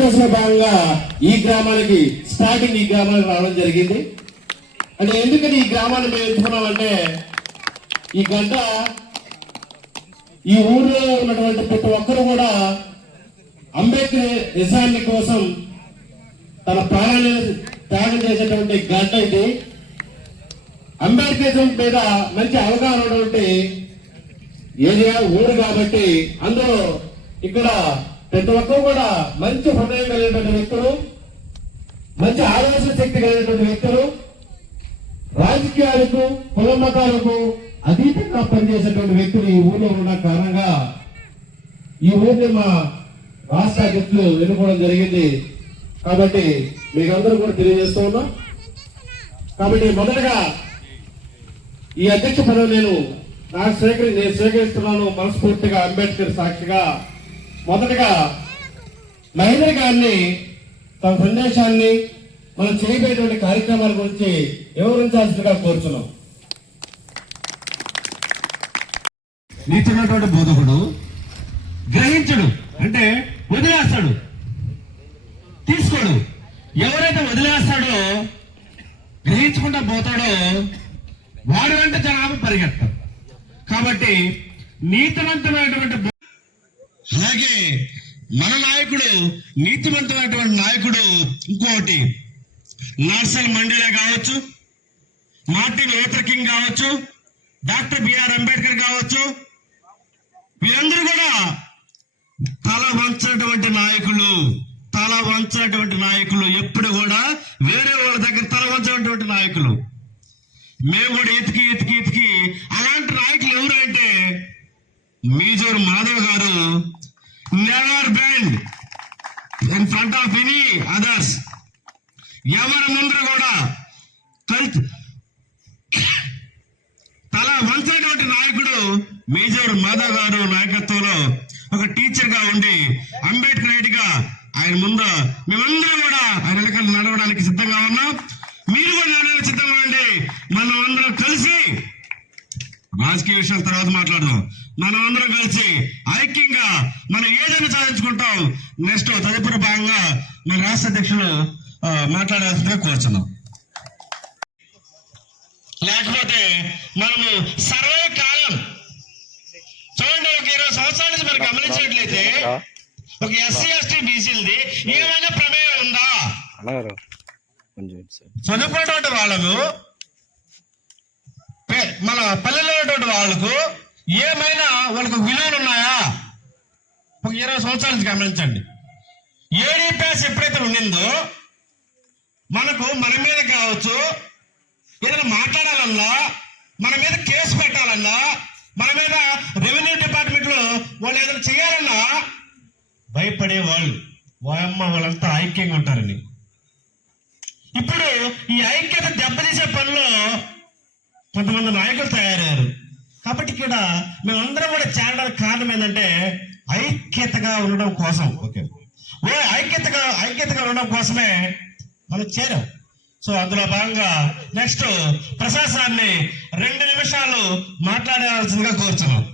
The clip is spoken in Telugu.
దశలో భాగంగా ఈ గ్రామానికి ఈ గ్రామానికి రావడం జరిగింది. అంటే ఎందుకని ఈ గ్రామాన్ని మేము ఎంచుకున్నామంటే ఈ గంట ఈ ఊర్లో ఉన్నటువంటి ప్రతి ఒక్కరు కూడా అంబేద్కర్ నిజాన్ని కోసం తన ప్రాణాన్ని త్యాగం చేసేటువంటి గంట ఇది. అంబేద్కరిజం మీద మంచి అవగాహన ఉన్నటువంటి ఏరియా ఊరు కాబట్టి అందులో ఇక్కడ ప్రతి ఒక్కరు కూడా మంచి హృదయం కలిగినటువంటి వ్యక్తులు, మంచి ఆలోచన శక్తి కలిగినటువంటి వ్యక్తులు, రాజకీయాలకు కుల మతాలకు అతీతంగా పనిచేసేటువంటి వ్యక్తులు ఈ ఊర్లో ఉన్న కారణంగా ఈ ఊరిని మా రాష్ట్ర అధ్యక్షులు ఎన్నుకోవడం జరిగింది. కాబట్టి మీకందరూ కూడా తెలియజేస్తూ ఉన్నాం. కాబట్టి మొదటగా ఈ అధ్యక్ష పదవి నేను స్వీకరిస్తున్నాను మనస్ఫూర్తిగా అంబేద్కర్ సాక్షిగా. మొదటగా మహేంద్ర గారిని తన సందేశాన్ని మనం చేయబోయేటువంటి కార్యక్రమాల గురించి వివరించాల్సిందిగా కోరుతున్నాం. నీతున్నటువంటి బోధకుడు గ్రహించడు అంటే వదిలేస్తాడు, తీసుకోడు. ఎవరైతే వదిలేస్తాడో గ్రహించకుండా పోతాడో వాడు అంటే జనాభా పరిగెత్తారు. కాబట్టి నీతివంతమైనటువంటి అలాగే మన నాయకుడు నీతివంతమైనటువంటి నాయకుడు ఇంకోటి నెల్సన్ మండేలా కావచ్చు, మార్టిన్ లూథర్ కింగ్ కావచ్చు, డాక్టర్ బిఆర్ అంబేద్కర్ కావచ్చు, వీరందరూ కూడా తల వంచినటువంటి నాయకులు, ఎప్పుడు కూడా వేరే వాళ్ళ దగ్గర తల వంచినటువంటి నాయకులు. మేము కూడా ఎతికి అలాంటి నాయకులు ఎవరు అంటే మేజర్ మాధవ్ గారు never bend in front of any others. ఎవరి ముందర కూడా తల వంచినటువంటి నాయకుడు మేజర్ మాధవ్ గారు నాయకత్వంలో ఒక టీచర్ గా ఉండి అంబేద్కర్ రెడ్డిగా ఆయన ముందు మేమందరం కూడా ఆయన వెనకాల నడవడానికి సిద్ధంగా ఉన్నాం. మీరు కూడా నడవడానికి సిద్ధంగా ఉండి మనం అందరం కలిసి రాజకీయ విషయాల తర్వాత మాట్లాడదాం. మనం అందరం కలిసి ఐక్యంగా మనం ఏదైనా సాధించుకుంటాం. నెక్స్ట్ తదుపరి భాగంగా మన రాష్ట్ర అధ్యక్షులు మాట్లాడాల్సిందిగా కోరుచున్నాం. లేకపోతే మనము సర్వే కాలం చూడండి, ఒక 20 సంవత్సరాల నుంచి మనం గమనించినట్లయితే ఒక ఎస్సీ ఎస్టీ బీసీలది ఏమైనా ప్రమేయం ఉందా? చదువుకున్నటువంటి వాళ్ళకు మన పల్లెల్లో ఉన్నటువంటి వాళ్ళకు ఏమైనా వాళ్ళకు విలువలు ఉన్నాయా? ఒక 20 సంవత్సరాల నుంచి గమనించండి. ఏడీపీఎస్ ఎప్పుడైతే ఉండిందో మనకు మన మీద కావచ్చు ఏదైనా మాట్లాడాలన్నా, మన మీద కేసు పెట్టాలన్నా, మన మీద రెవెన్యూ డిపార్ట్మెంట్ లో వాళ్ళు ఏదైనా చేయాలన్నా భయపడే వాళ్ళు వాళ్ళంతా ఐక్యంగా ఉంటారని. ఇప్పుడు ఈ ఐక్యత దెబ్బతీసే పనిలో కొంతమంది నాయకులు తయారయ్యారు. కాబట్టి ఇక్కడ మేమందరం కూడా చేరడానికి కారణం ఏంటంటే ఐక్యతగా ఉండడం కోసం. ఓకే, ఐక్యతగా ఉండడం కోసమే మనం చేరాం. సో అందులో భాగంగా నెక్స్ట్ ప్రశాసనాన్ని 2 నిమిషాలు మాట్లాడాల్సిందిగా కోరుచున్నాం.